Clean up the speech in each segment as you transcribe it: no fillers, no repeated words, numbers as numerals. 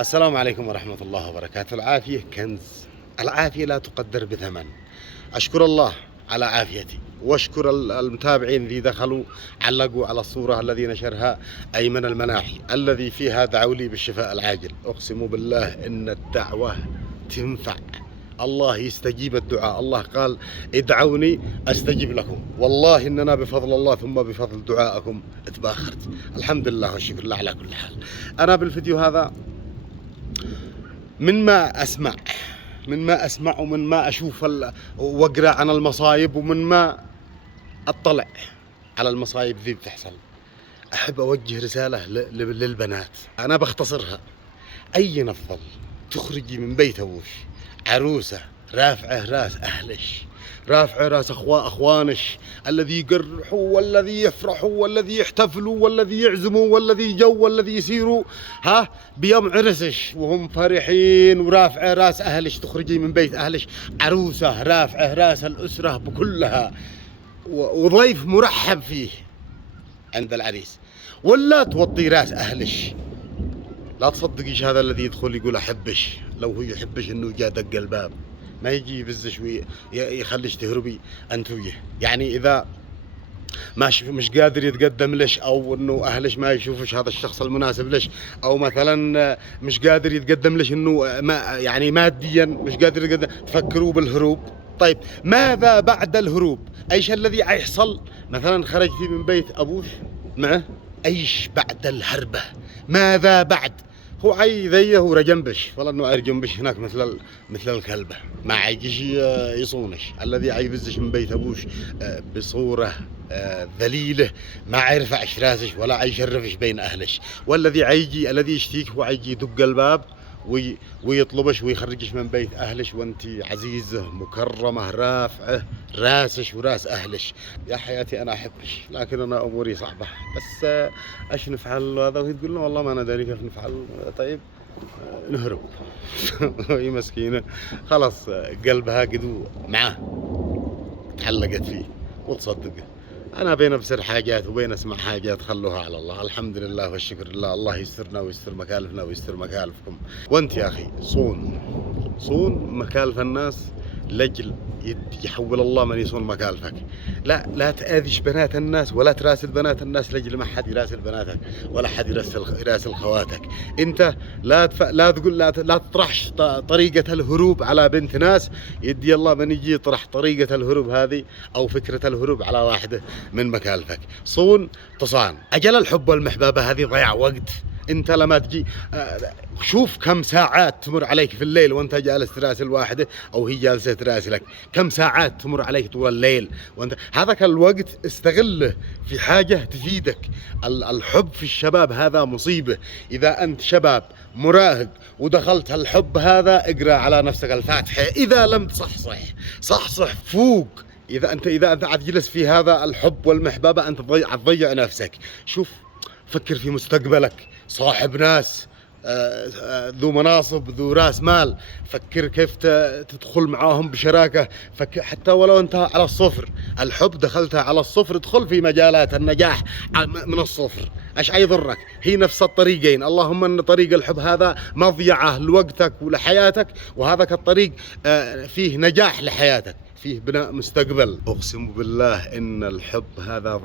السلام عليكم ورحمة الله وبركاته. العافية كنز، العافية لا تقدر بثمن. أشكر الله على عافيتي، واشكر المتابعين الذي دخلوا علقوا على الصورة الذي نشرها أيمن المناحي الذي فيها دعوا لي بالشفاء العاجل. أقسم بالله إن الدعوة تنفع، الله يستجيب الدعاء. الله قال ادعوني استجيب لكم. والله اننا بفضل الله ثم بفضل دعائكم اتباخرت. الحمد لله والشكر لله على كل حال. انا بالفيديو هذا من ما اسمع ومن ما اشوف واقرا عن المصايب ومن ما اطلع على المصايب ذي بتحصل، احب اوجه رسالة للبنات. انا بختصرها: اي نفضل تخرجي من بيت ابوش عروسة رافعة راس أهلش، رافعة راس أخوانش، الذي يقرحوا والذي يفرحوا والذي يحتفلوا والذي يعزموا والذي جو والذي يسيروا بيوم عرسش وهم فرحين ورافعة راس أهلش. تخرجي من بيت أهلش عروسة رافعة راس الأسرة بكلها وضيف مرحب فيه عند العريس، ولا توطي راس أهلش. لا تصدقيش هذا الذي يدخل يقول احبش، لو هو يحبش انه جاء دق الباب، ما يجي يبزش ويخليش تهربي انت وياه. يعني اذا مش قادر يتقدم لش، او انه اهلش ما يشوفش هذا الشخص المناسب لش، او مثلا مش قادر يتقدم لش انه ما يعني ماديا مش قادر يتقدم، تفكروا بالهروب. طيب ماذا بعد الهروب؟ ايش الذي حيحصل؟ مثلا خرجتي من بيت ابوش معه، ايش بعد الهربة؟ ماذا بعد؟ هو عي ذيه ورجنبش، والله انه ارجنبش هناك مثل الكلبه، ما عيجيش يصونش. الذي عيبزش من بيت ابوش بصوره ذليله، ما عيرفعش راسش ولا عيشرفش بين اهلش. والذي عيجي الذي يشتيك هو عيجي يدق الباب ويطلبش ويخرجش من بيت اهلش وانت عزيزه مكرمه رافعه راسش وراس اهلش. يا حياتي انا احبش، لكن انا اموري صعبه، بس ايش نفعل هذا؟ وهي تقول له والله ما انا داري كيف نفعل. طيب نهرب. هي مسكينه خلاص قلبها قدو معاه تعلقت فيه وتصدقه. أنا بين أبصر حاجات وبين أسمع حاجات، خلوها على الله. الحمد لله والشكر لله، الله يسترنا ويستر مكالفنا ويستر مكالفكم. وأنت يا أخي صون مكالف الناس لجل يحول الله من يصون مكالفك. لا تآذيش بنات الناس ولا تراسل بنات الناس لجل ما حد يراسل بناتك ولا حد يراسل خواتك. انت لا تقول لا تطرحش طريقة الهروب على بنت ناس. يدي الله من يجي يطرح طريقة الهروب هذه او فكرة الهروب على واحدة من مكالفك. صون تصان. اجل الحب والمحبابة هذه ضيع وقت. انت لما تجي شوف كم ساعات تمر عليك في الليل وانت جالس تراسل واحدة او هي جالسة تراسلك، كم ساعات تمر عليك طول الليل وانت هذاك الوقت استغله في حاجة تفيدك. الحب في الشباب هذا مصيبة. اذا انت شباب مراهق ودخلت هالحب هذا، اقرا على نفسك الفاتحة. اذا لم صحصح فوق. اذا انت عاد تجلس في هذا الحب والمحببة، انت تضيع نفسك. شوف، فكر في مستقبلك، صاحب ناس ذو مناصب ذو راس مال، فكر كيف تدخل معاهم بشراكة. حتى ولو انت على الصفر، الحب دخلتها على الصفر، ادخل في مجالات النجاح من الصفر. ايش يضرك؟ هي نفس الطريقين. اللهم ان طريق الحب هذا مضيعة لوقتك ولحياتك، وهذاك الطريق فيه نجاح لحياتك، فيه بناء مستقبل. اقسم بالله ان الحب هذا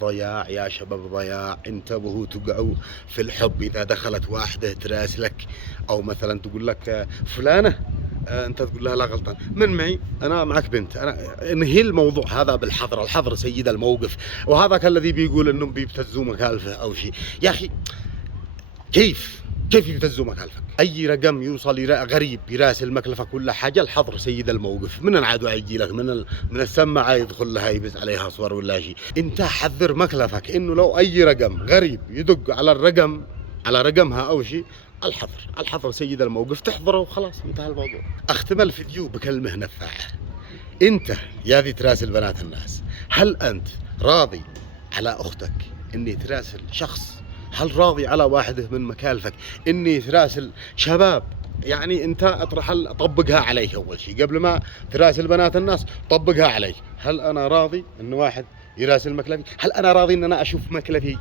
ضياع يا شباب، ضياع. انتبهوا تقعوا في الحب. اذا دخلت واحدة تراسلك او مثلا تقول لك فلانة، انت تقول لها لا غلطان من معي، انا معك بنت، انا انهي الموضوع هذا بالحظر. الحظر سيد الموقف. وهذاك الذي بيقول انهم بيبتزوا مكالفه او شيء، يا اخي كيف يبتزوا مكالفك؟ اي رقم يوصل غريب يراسل مكلفه كل حاجه، الحظر سيد الموقف. من العدو يجي لك من السماعه يدخل لها يبث عليها صور ولا شيء. انت حذر مكلفك انه لو اي رقم غريب يدق على رقمها او شيء، الحظر سيد الموقف، تحضره وخلاص انتهى الموضوع. اختم الفيديو بكلمه نفاعه. انت يا ذي تراسل بنات الناس، هل انت راضي على اختك اني تراسل شخص؟ هل راضي على واحدة من مكالفك اني تراسل شباب؟ يعني انت طبقها عليك اول شيء قبل ما تراسل بنات الناس، طبقها عليك. هل انا راضي ان واحد يراسل مكلفي؟ هل انا راضي ان انا اشوف مكلفي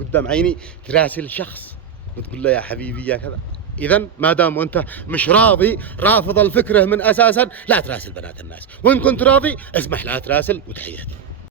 قدام عيني تراسل شخص وتقول له يا حبيبي يا كذا. إذا ما دام أنت مش راضي، رافض الفكرة من أساسا، لا تراسل بنات الناس، وإن كنت راضي اسمح لا تراسل، وتحياتي.